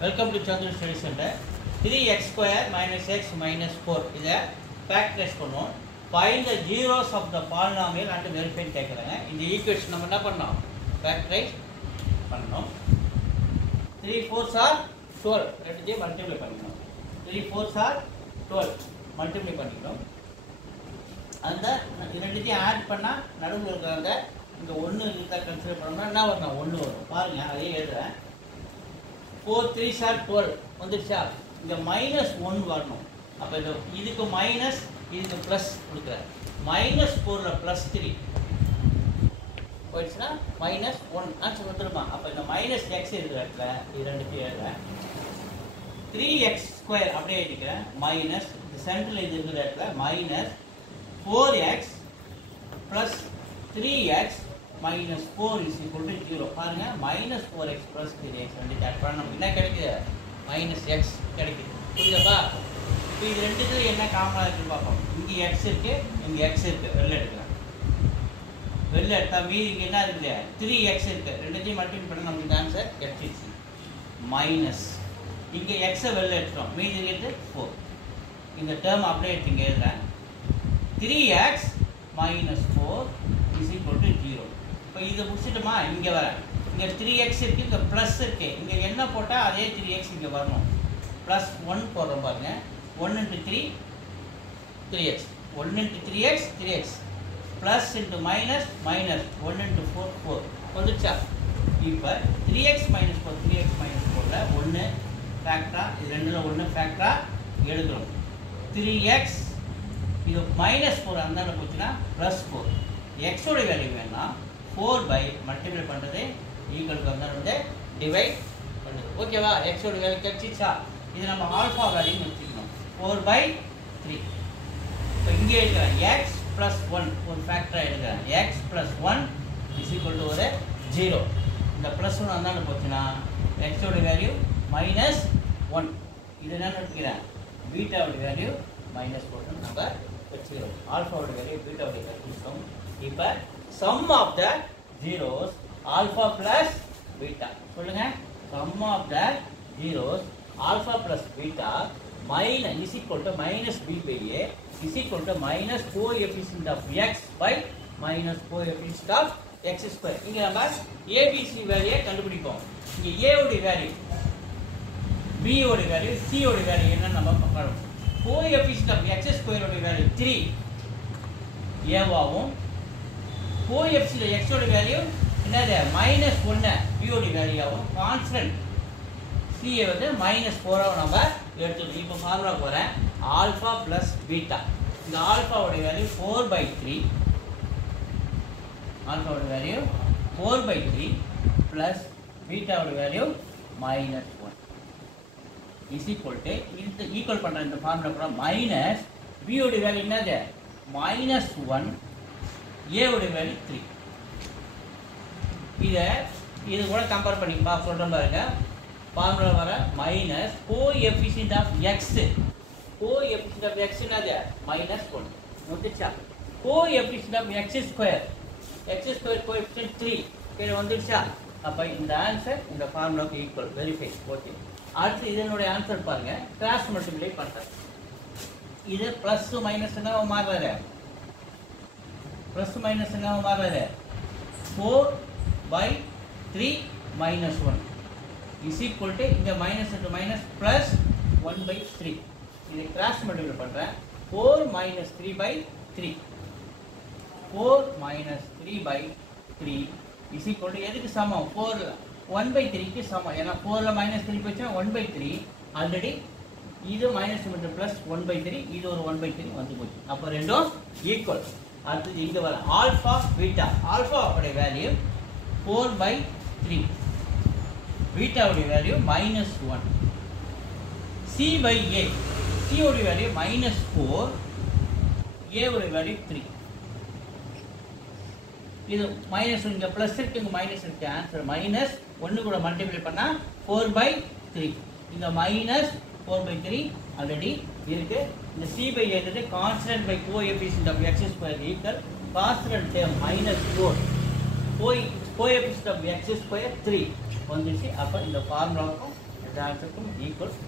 Welcome to Chandru Study Center. 3x square minus x minus 4 is a factorize பண்ணுவோம். Find the zeros of the polynomial and verify கேட்குறாங்க. இந்த equation நம்ம என்ன பண்ணோம்? Factorize பண்ணோம். 3 4s are 12. ரெண்டுத்தையும் multiply பண்ணிக்கணும். 3 4s are 12. மல்டிப்ளை பண்ணிக்கணும். அந்த ரெண்டுத்தையும் ஆட் பண்ணால் நடுவில் இருக்கிறாங்க இந்த ஒன்று இருந்தால் கன்சிடர் பண்ணோம்னா என்ன வரணும்? 1 வரும். பாருங்க அதே எழுதுறேன். 4 3s are 12 வந்துருச்சா? இந்த -1 வரணும். அப்போ இதுக்கு மைனஸ் இதுக்கு ப்ளஸ் கொடுக்குறேன். -4ல் +3 போயிடுச்சுன்னா -1 ஆன்சர் வந்துடுமா? அப்போ இந்த -x இருக்கிற இடத்துல இது ரெண்டுத்தையும் எழுதுறேன். 3x² அப்படியே எழுதிக்கிறேன். மைனஸ் இந்த சென்டரில் இது இருக்கிற இடத்துல -4x + 3x - 4 is equal to 0. பாருங்க -4x + 3x ரெண்டு ஆட் பண்ணா நமக்கு என்ன கிடைக்குது? -x கிடைக்குது. புரியுதா? இது ரெண்டுத்துல என்ன காமனா இருக்குன்னு பார்ப்போம். இங்க x இருக்கு, இங்க x இருக்கு. வெளில எடுக்கலாம். வெளில எடுத்தா மீதி இங்க என்ன இருக்குது? 3x இருக்கு. ரெண்டுத்தையும் மல்டிப்ளை பண்ணா நமக்கு ஆன்சர் x is மைனஸ் இங்க x வெளில எடுத்துறோம். மீதி இருக்கு 4. இந்த டேர்ம் அப்படியே எடுத்துங்க எழுதுறேன். 3x - 4 is equal to 0. இப்போ இதை முடிச்சிட்டோமா? இங்கே வரேன். இங்கே 3x இருக்குது, இங்கே ப்ளஸ் இருக்குது. இங்கே என்ன போட்டால் அதே 3x இங்கே வரணும். +1 போடுறோம் பாருங்க. 1 × 3 3x, 1 × 3x 3x, plus into minus minus 1 × 4 4 வந்துச்சா? இப்போ 3x - 4 3x - 4ல் 1 ஃபேக்டரா, இது ரெண்டில் 1 ஃபேக்டரா எடுக்கிறோம். 3x இது -4 அந்த போச்சுன்னா +4. எக்ஸோட வேல்யூ வேணா 4 மல்டிப்ளை பண்ணுறது ஈக்குவலுக்கு வந்து டிவைட் பண்ணுது. ஓகேவா? எக்ஸோட வேல்யூ கிடைச்சிச்சா? இது நம்ம ஆல்ஃபா வேல்யூன்னு வச்சுக்கணும். 4/3. இப்போ இங்கே எழுதுகிறேன் x + 1 ஒரு ஃபேக்டராக எழுதுகிறேன். x + 1 = ஒரு 0. இந்த +1 அந்தாண்ட போச்சுன்னா எக்ஸோட வேல்யூ -1. இது என்ன எடுத்துக்கிறேன்? பீட்டாவோட வேல்யூ -4 நம்ம வச்சுக்கிறோம். ஆல்ஃபாவோட வேல்யூ பீட்டாவோட கண்டுபிடிச்சோம். இப்போ sum of the zeros alpha plus beta சொல்லுங்க. Sum of the zeros alpha plus beta is equal to -b/a is equal to -coefficient of x by -coefficient of x². இங்க நம்ம abc வேல்யூ கண்டுபிடிப்போம். இங்க a ஓட value, b ஓட value, c ஓட value என்ன நம்ம பார்க்கணும். coefficient of x² ஓட வேல்யூ 3 a வாவும், coefficient x ஓட வேல்யூ என்னது? -1 b ஓட வேல்யூ ஆகும். கான்ஸ்டன்ட் c வந்து -4 ஆக நம்ம எடுத்துக்கணும். இப்போ ஃபார்முலா போறேன். Alpha plus beta. இந்த ஆல்ஃபாவோட வேல்யூ 4/3, ஆல்ஃபாவோட வேல்யூ 4/3 ப்ளஸ் பீட்டாவோட வேல்யூ -1 இஸ் ஈக்குவல் டு இந்த ஈக்குவல் பண்ற இந்த ஃபார்முலா கூட மைனஸ் b ஓட வேல்யூ என்னது? -1, a ஓட வேல்யூ 3. இது கூட கம்பேர் பண்ணி சொல்றேன் பாருங்க. ஃபார்முலா வர minus coefficient of x, coefficient of x என்னது? -1 வந்துச்சா? கோஎஃபிஷியன்ட் ஆஃப் x² கோஎஃபிஷியன்ட் 3 கீழே வந்துச்சா? அப்ப இந்த ஆன்சர் இந்த ஃபார்முலாக்கு ஈக்குவல். வெரிஃபை. ஓகே. அடுத்து இதனுடைய ஆன்சர் பாருங்க. கிராஸ் மல்டிப்ளை பண்றேன். இது பிளஸ் மைனஸ் என்ன மாறுறாரு? பிளஸ் மைனஸ் என்ன மாறுறாரு? 4/3 - 1 is equal to இங்க மைனஸ் இன்டு மைனஸ் பிளஸ் 1/3. இதை கிராஸ் மல்டிப்ளை பண்றேன். 4 - 3/3 4 - 3/3 is equal to எதுக்கு சமம்? 4 1/3க்கு சமம். ஏன்னா 4ல -3 போச்சுன்னா 1/3. ஆல்ரெடி இது மைனஸ் மற்றும் பிளஸ் 1/3, இது ஒரு 1/3 வந்து போச்சு. அப்போ ரெண்டும் ஈக்குவல். அடுத்தது இங்க வர ஆல்ஃபா பீட்டா. ஆல்ஃபா உடைய வேல்யூ 4/3, பீட்டாவுடைய வேல்யூ -1, c/a, c உடைய வேல்யூ -4, a உடைய வேல்யூ 3. இது மைனஸ் இங்க பிளஸ் இருக்கு, இங்க மைனஸ் இருக்கு. ஆன்சர் -1 கூட மல்டிப்ளை பண்ணா 4/3. இங்க -4/3 ஆல்ரெடி இருக்கு. இந்த c/a என்னது? Constant by coefficient of x² equal constant term -4 coefficient of x² 3 வந்துச்சு. அப்போ இந்த ஃபார்முலாவுக்கும் the answer to equals